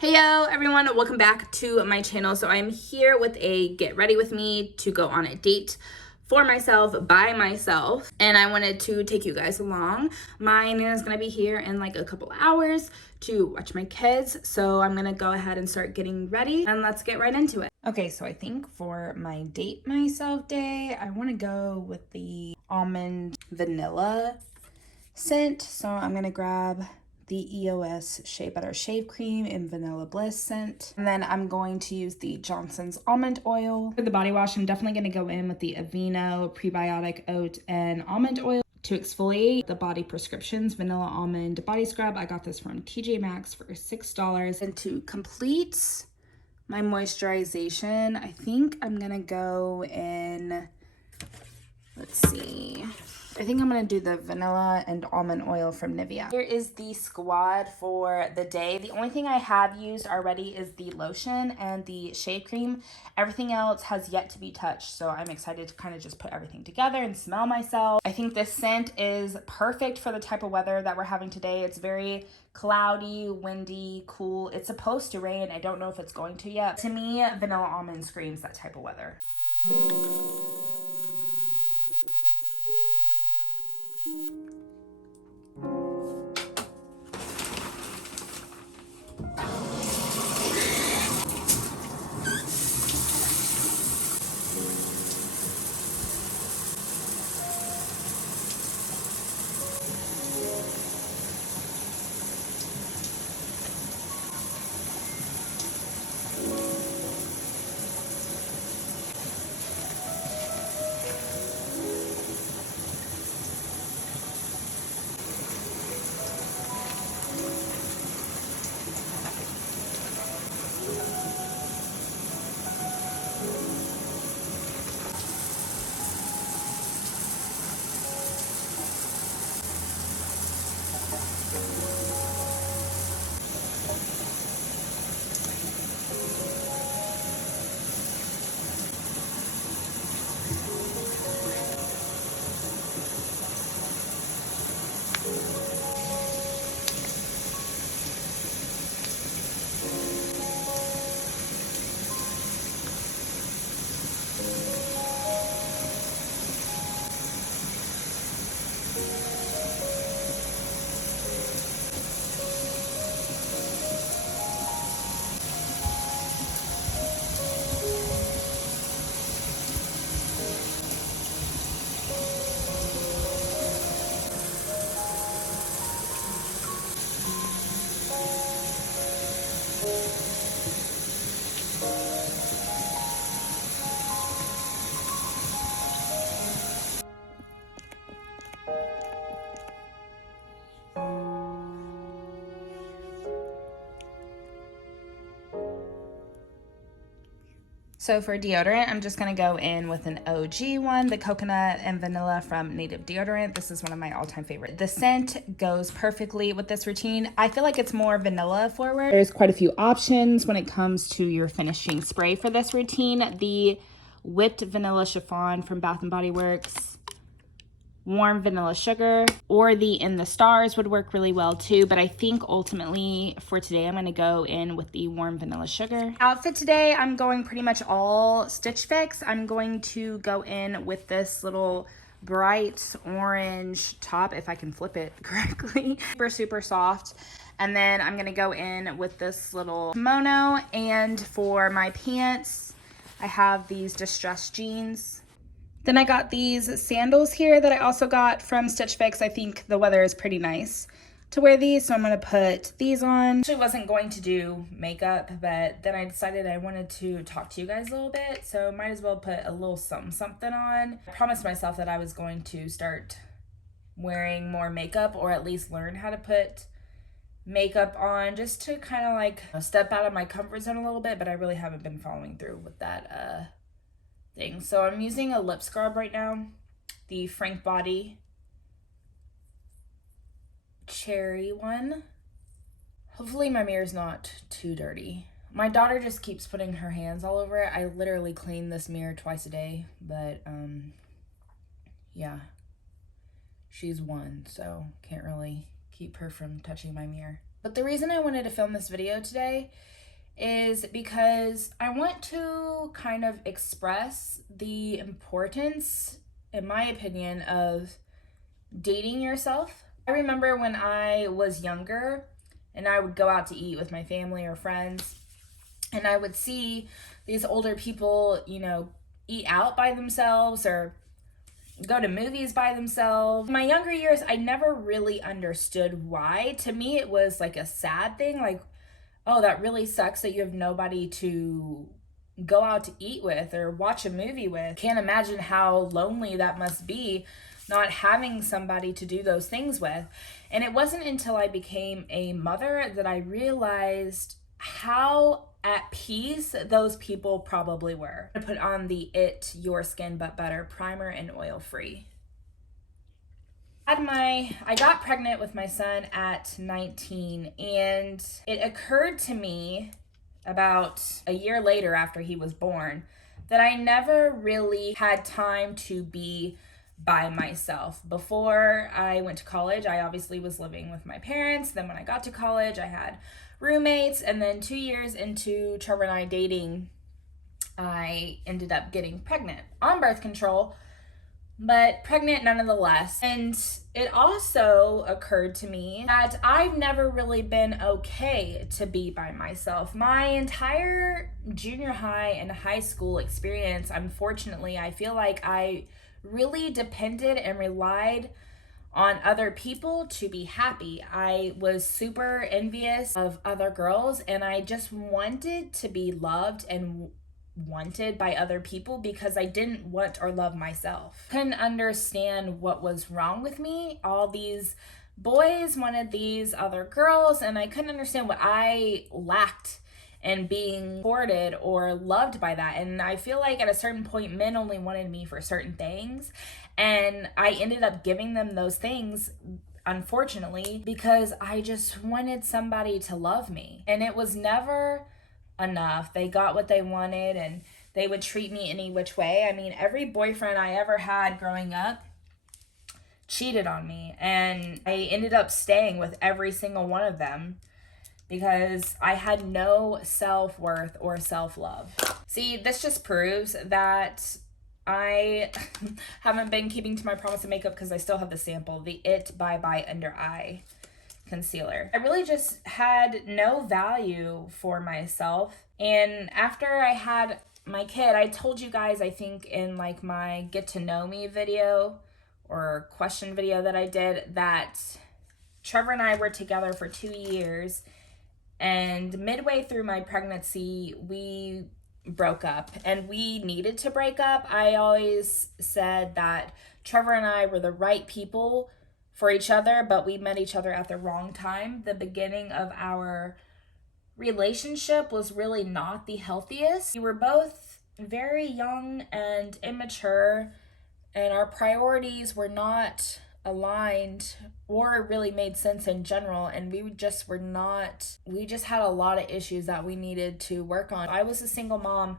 Heyo everyone, welcome back to my channel. So I'm here with a get ready with me to go on a date for myself, by myself, and I wanted to take you guys along. My Nana's gonna be here in like a couple hours to watch my kids, so I'm gonna go ahead and start getting ready and let's get right into it. Okay, so I think for my date myself day, I wanna go with the almond vanilla scent, so I'm gonna grab the EOS Shea Butter Shave Cream in Vanilla Bliss scent. And then I'm going to use the Johnson's Almond Oil. For the body wash, I'm definitely going to go in with the Aveeno Prebiotic Oat and Almond Oil. To exfoliate, the Body Prescriptions Vanilla Almond Body Scrub. I got this from TJ Maxx for $6. And to complete my moisturization, I think I'm going to go in, let's see, I think I'm going to do the vanilla and almond oil from Nivea. Here is the squad for the day. The only thing I have used already is the lotion and the shave cream. Everything else has yet to be touched, so I'm excited to kind of just put everything together and smell myself. I think this scent is perfect for the type of weather that we're having today. It's very cloudy, windy, cool. It's supposed to rain. I don't know if it's going to yet. To me, vanilla almond screams that type of weather. So for deodorant, I'm just gonna go in with an OG one, the coconut and vanilla from Native Deodorant. This is one of my all-time favorites. The scent goes perfectly with this routine. I feel like it's more vanilla forward. There's quite a few options when it comes to your finishing spray for this routine. The whipped vanilla chiffon from Bath & Body Works, warm vanilla sugar, or the In the Stars would work really well too, but I think ultimately for today I'm going to go in with the warm vanilla sugar. Outfit today, I'm going pretty much all Stitch Fix. I'm going to go in with this little bright orange top, if I can flip it correctly. Super soft. And then I'm going to go in with this little kimono, and for my pants I have these distressed jeans. Then I got these sandals here that I also got from Stitch Fix. I think the weather is pretty nice to wear these, so I'm going to put these on. I actually wasn't going to do makeup, but then I decided I wanted to talk to you guys a little bit, so might as well put a little something on. I promised myself that I was going to start wearing more makeup, or at least learn how to put makeup on, just to kind of like step out of my comfort zone a little bit, but I really haven't been following through with that thing. So I'm using a lip scrub right now, the Frank Body cherry one. Hopefully my mirror's not too dirty. My daughter just keeps putting her hands all over it. I literally clean this mirror twice a day, but yeah, she's one, so can't really keep her from touching my mirror. But the reason I wanted to film this video today is because I want to kind of express the importance, in my opinion, of dating yourself. I remember when I was younger and I would go out to eat with my family or friends, and I would see these older people, eat out by themselves or go to movies by themselves. In my younger years, I never really understood why. To me, it was like a sad thing, like, oh, that really sucks that you have nobody to go out to eat with or watch a movie with. Can't imagine how lonely that must be, not having somebody to do those things with. And it wasn't until I became a mother that I realized how at peace those people probably were. I put on the Your Skin But Better primer and oil free. I got pregnant with my son at 19, and it occurred to me about a year later after he was born that I never really had time to be by myself. Before I went to college, I obviously was living with my parents. Then when I got to college, I had roommates, and then 2 years into Trevor and I dating, I ended up getting pregnant on birth control, but pregnant nonetheless. And it also occurred to me that I've never really been okay to be by myself. My entire junior high and high school experience, unfortunately, I feel like I really depended and relied on other people to be happy. I was super envious of other girls, and I just wanted to be loved and wanted by other people because I didn't want or love myself. Couldn't understand what was wrong with me. All these boys wanted these other girls, and I couldn't understand what I lacked in being supported or loved by that. And I feel like at a certain point, men only wanted me for certain things, and I ended up giving them those things, unfortunately, because I just wanted somebody to love me. And it was never enough. They got what they wanted, and they would treat me any which way. I mean, every boyfriend I ever had growing up cheated on me, and I ended up staying with every single one of them because I had no self-worth or self-love. See, this just proves that I haven't been keeping to my promise of makeup because I still have the sample, the It Bye Bye Under Eye concealer. I really just had no value for myself. And after I had my kid, I told you guys, I think in like my get to know me video or question video that I did, that Trevor and I were together for 2 years, and midway through my pregnancy, we broke up, and we needed to break up. I always said that Trevor and I were the right people for each other, but we met each other at the wrong time. The beginning of our relationship was really not the healthiest. We were both very young and immature, and our priorities were not aligned or really made sense in general, and we just had a lot of issues that we needed to work on. I was a single mom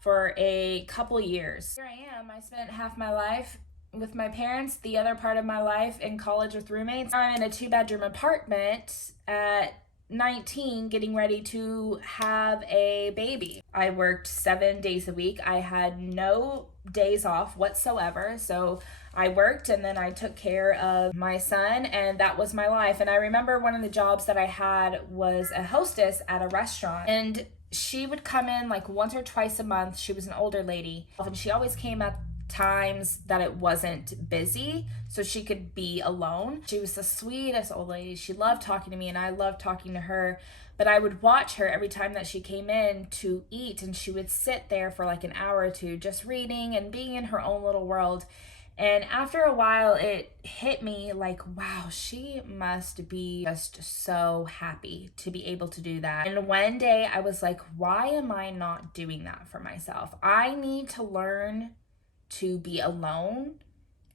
for a couple years. Here I am. I spent half my life with my parents, the other part of my life in college with roommates. I'm in a 2-bedroom apartment at 19, getting ready to have a baby. I worked 7 days a week. I had no days off whatsoever. So I worked, and then I took care of my son, and that was my life. And I remember one of the jobs that I had was a hostess at a restaurant, and she would come in like once or twice a month. She was an older lady, and she always came at times that it wasn't busy so she could be alone. She was the sweetest old lady. She loved talking to me, and I loved talking to her. But I would watch her every time that she came in to eat, and she would sit there for like an hour or two just reading and being in her own little world. And after a while, it hit me like, wow, she must be just so happy to be able to do that. And one day I was like, why am I not doing that for myself? I need to learn to be alone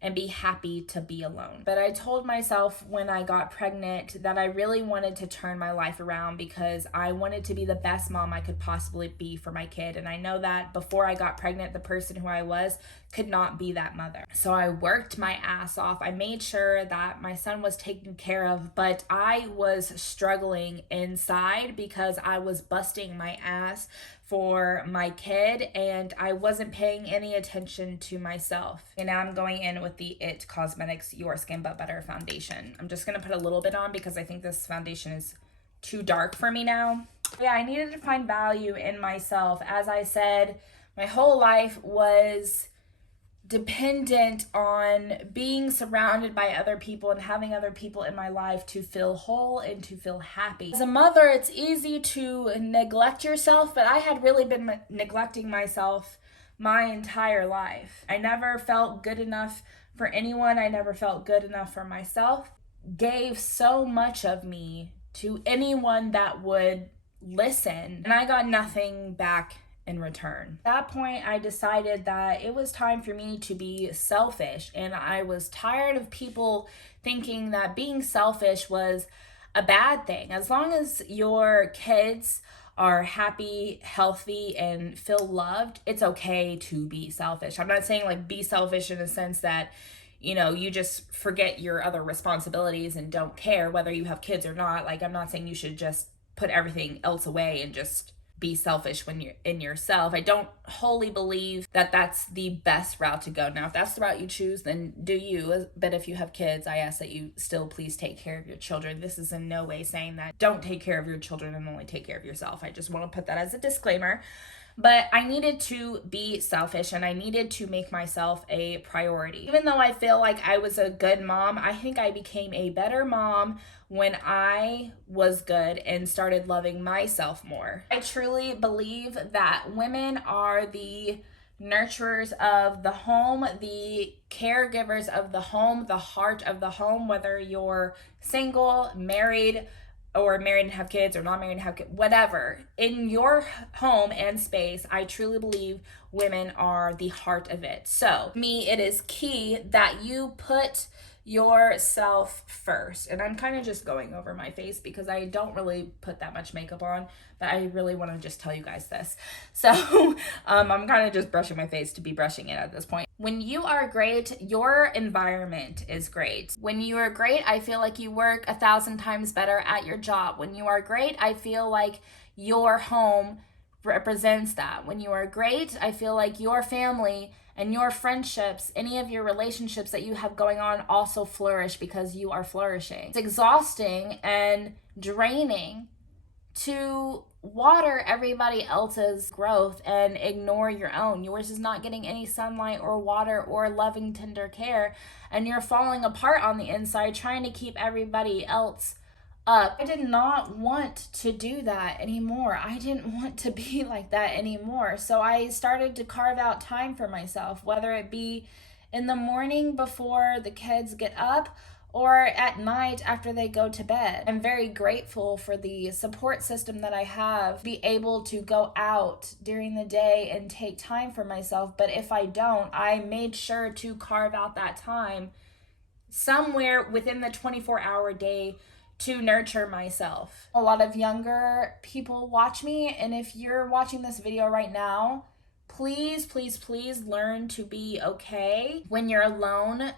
and be happy to be alone. But I told myself when I got pregnant that I really wanted to turn my life around because I wanted to be the best mom I could possibly be for my kid. And I know that before I got pregnant, the person who I was could not be that mother. So I worked my ass off. I made sure that my son was taken care of, but I was struggling inside because I was busting my ass for my kid and I wasn't paying any attention to myself. And now I'm going in with the It Cosmetics Your Skin But Better foundation. I'm just going to put a little bit on because I think this foundation is too dark for me now. Yeah, I needed to find value in myself. As I said, my whole life was dependent on being surrounded by other people and having other people in my life to feel whole and to feel happy. As a mother, it's easy to neglect yourself, but I had really been neglecting myself my entire life. I never felt good enough for anyone. I never felt good enough for myself. Gave so much of me to anyone that would listen, and I got nothing back in return. At that point, I decided that it was time for me to be selfish, and I was tired of people thinking that being selfish was a bad thing. As long as your kids are happy, healthy, and feel loved, it's okay to be selfish. I'm not saying like be selfish in the sense that, you know, you just forget your other responsibilities and don't care whether you have kids or not. Like, I'm not saying you should just put everything else away and just be selfish when you're in yourself. I don't wholly believe that that's the best route to go. Now, if that's the route you choose, then do you. But if you have kids, I ask that you still please take care of your children. This is in no way saying that don't take care of your children and only take care of yourself. I just want to put that as a disclaimer. But I needed to be selfish and I needed to make myself a priority. Even though I feel like I was a good mom, I think I became a better mom when I was good and started loving myself more. I truly believe that women are the nurturers of the home, the caregivers of the home, the heart of the home, whether you're single, married, or married and have kids, or not married and have kids, whatever. In your home and space, I truly believe women are the heart of it. So, me, it is key that you put yourself first. And I'm kind of just going over my face because I don't really put that much makeup on, but I really want to just tell you guys this. So I'm kind of just brushing my face to be brushing it at this point. When you are great, your environment is great. When you are great, I feel like you work 1,000 times better at your job. When you are great, I feel like your home represents that. When you are great, I feel like your family and your friendships, any of your relationships that you have going on also flourish because you are flourishing. It's exhausting and draining to water everybody else's growth and ignore your own. Yours is not getting any sunlight or water or loving, tender care, and you're falling apart on the inside trying to keep everybody else up. I did not want to do that anymore. I didn't want to be like that anymore. So I started to carve out time for myself, whether it be in the morning before the kids get up or at night after they go to bed. I'm very grateful for the support system that I have, be able to go out during the day and take time for myself. But if I don't, I made sure to carve out that time somewhere within the 24-hour day to nurture myself. A lot of younger people watch me, and if you're watching this video right now, please, please, please learn to be okay when you're alone.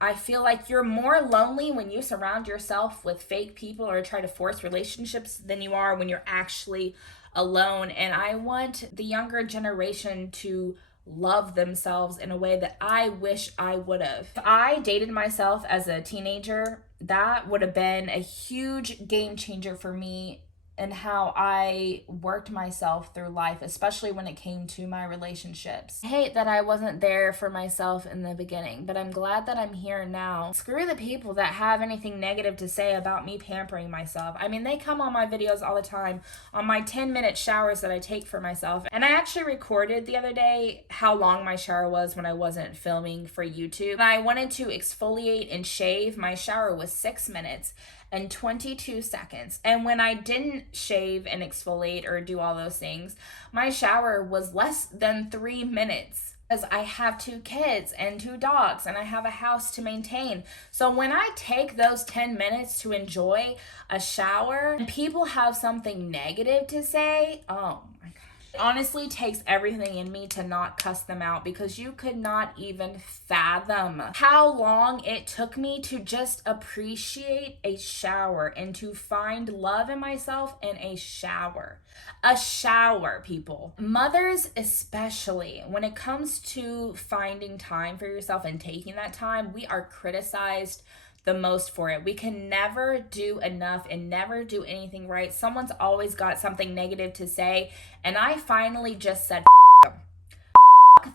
I feel like you're more lonely when you surround yourself with fake people or try to force relationships than you are when you're actually alone. And I want the younger generation to love themselves in a way that I wish I would have. If I dated myself as a teenager, that would have been a huge game changer for me and how I worked myself through life, especially when it came to my relationships. I hate that I wasn't there for myself in the beginning, but I'm glad that I'm here now. Screw the people that have anything negative to say about me pampering myself. I mean, they come on my videos all the time, on my 10-minute showers that I take for myself. And I actually recorded the other day how long my shower was when I wasn't filming for YouTube. And I wanted to exfoliate and shave. My shower was 6 minutes and 22 seconds. And when I didn't shave and exfoliate or do all those things, my shower was less than 3 minutes. Because I have 2 kids and 2 dogs and I have a house to maintain. So when I take those 10 minutes to enjoy a shower and people have something negative to say, oh my gosh. It honestly takes everything in me to not cuss them out, because you could not even fathom how long it took me to just appreciate a shower and to find love in myself in a shower. A shower, people. Mothers especially, when it comes to finding time for yourself and taking that time, we are criticized the most for it. We can never do enough and never do anything right. Someone's always got something negative to say, and I finally just said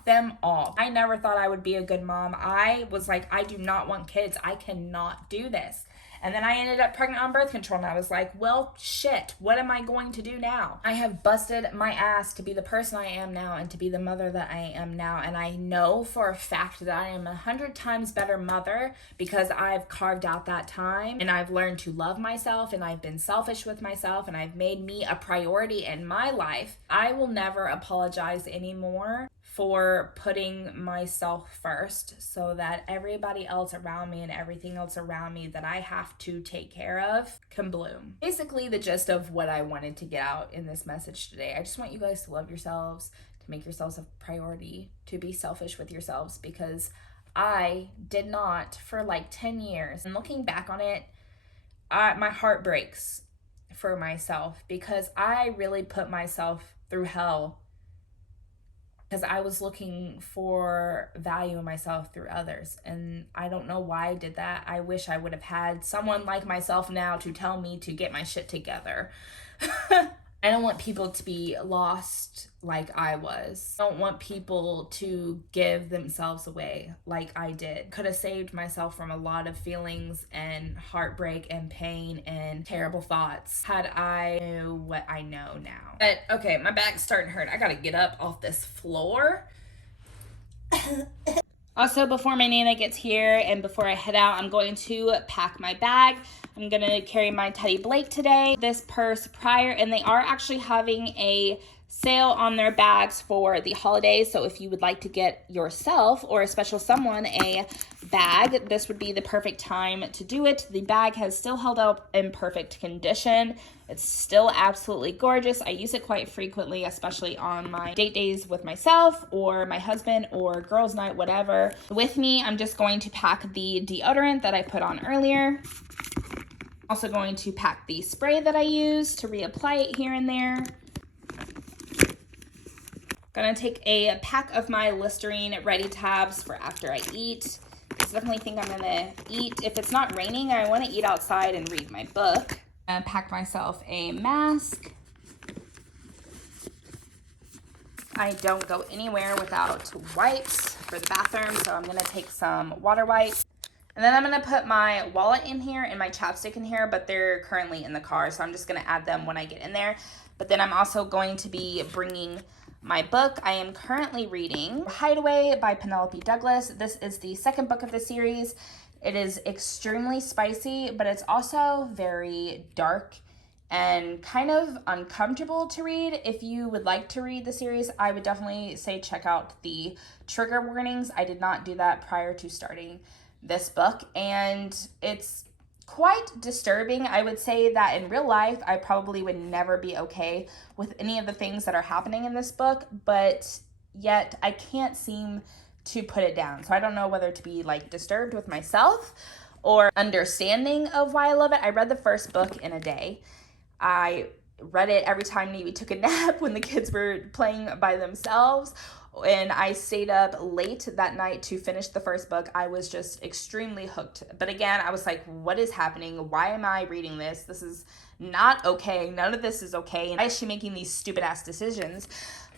them all. I never thought I would be a good mom. I was like, I do not want kids. I cannot do this. And then I ended up pregnant on birth control, and I was like, well, shit, what am I going to do now? I have busted my ass to be the person I am now and to be the mother that I am now. And I know for a fact that I am 100 times better mother because I've carved out that time and I've learned to love myself and I've been selfish with myself and I've made me a priority in my life. I will never apologize anymore for putting myself first so that everybody else around me and everything else around me that I have to take care of can bloom. Basically, the gist of what I wanted to get out in this message today. I just want you guys to love yourselves, to make yourselves a priority, to be selfish with yourselves, because I did not for like 10 years. And looking back on it, my heart breaks for myself because I really put myself through hell because I was looking for value in myself through others. And I don't know why I did that. I wish I would have had someone like myself now to tell me to get my shit together. I don't want people to be lost like I was. I don't want people to give themselves away like I did. Could have saved myself from a lot of feelings and heartbreak and pain and terrible thoughts had I knew what I know now. But okay, my back's starting to hurt. I gotta get up off this floor. Also, before my Nana gets here and before I head out, I'm going to pack my bag. I'm going to carry my Teddy Blake today, this purse prior, and they are actually having a sale on their bags for the holidays. So if you would like to get yourself or a special someone a bag, this would be the perfect time to do it. The bag has still held up in perfect condition. It's still absolutely gorgeous. I use it quite frequently, especially on my date days with myself or my husband or girls' night, whatever. With me, I'm just going to pack the deodorant that I put on earlier. Also going to pack the spray that I use to reapply it here and there. Gonna take a pack of my Listerine Ready tabs for after I eat. I definitely think I'm gonna eat. If it's not raining, I wanna eat outside and read my book. I packed myself a mask. I don't go anywhere without wipes for the bathroom, so I'm gonna take some water wipes. And then I'm gonna put my wallet in here and my chapstick in here, but they're currently in the car, so I'm just gonna add them when I get in there. But then I'm also going to be bringing my book. I am currently reading Hideaway by Penelope Douglas. This is the second book of the series. It is extremely spicy, but it's also very dark and kind of uncomfortable to read. If you would like to read the series, I would definitely say check out the trigger warnings. I did not do that prior to starting this book, and it's quite disturbing. I would say that in real life, I probably would never be okay with any of the things that are happening in this book, but yet I can't seem to put it down. So I don't know whether to be like disturbed with myself or understanding of why I love it. I read the first book in a day. I read it every time Navy took a nap when the kids were playing by themselves, and I stayed up late that night to finish the first book. I was just extremely hooked. But again, I was like, what is happening? Why am I reading this? This is not okay. None of this is okay. And why is she making these stupid ass decisions?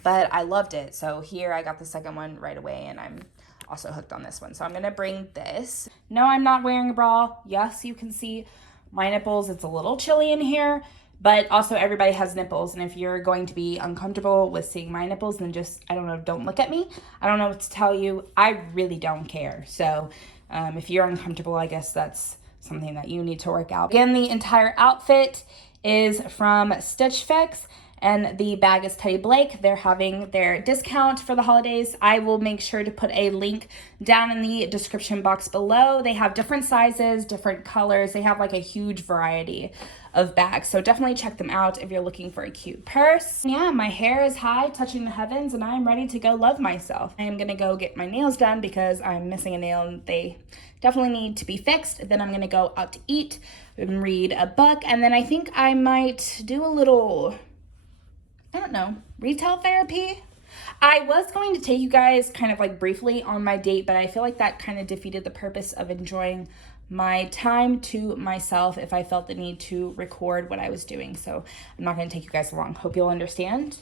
But I loved it. So here I got the second one right away, and I'm also hooked on this one. So I'm gonna bring this. No, I'm not wearing a bra. Yes, you can see my nipples. It's a little chilly in here. But also everybody has nipples, and if you're going to be uncomfortable with seeing my nipples, then just, I don't know, don't look at me. I don't know what to tell you. I really don't care. So if you're uncomfortable, I guess that's something that you need to work out. Again, the entire outfit is from Stitch Fix, and the bag is Teddy Blake. They're having their discount for the holidays. I will make sure to put a link down in the description box below. They have different sizes, different colors. They have like a huge variety of bags, so definitely check them out if you're looking for a cute purse. Yeah, my hair is high, touching the heavens, and I'm ready to go love myself. I am gonna go get my nails done because I'm missing a nail and they definitely need to be fixed. Then I'm gonna go out to eat and read a book, and then I think I might do a little, I don't know, retail therapy. I was going to take you guys kind of like briefly on my date, but I feel like that kind of defeated the purpose of enjoying my time to myself if I felt the need to record what I was doing. So I'm not going to take you guys along. Hope you'll understand.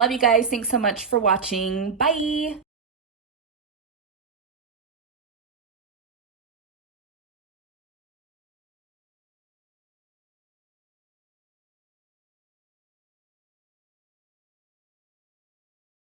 Love you guys. Thanks so much for watching. Bye.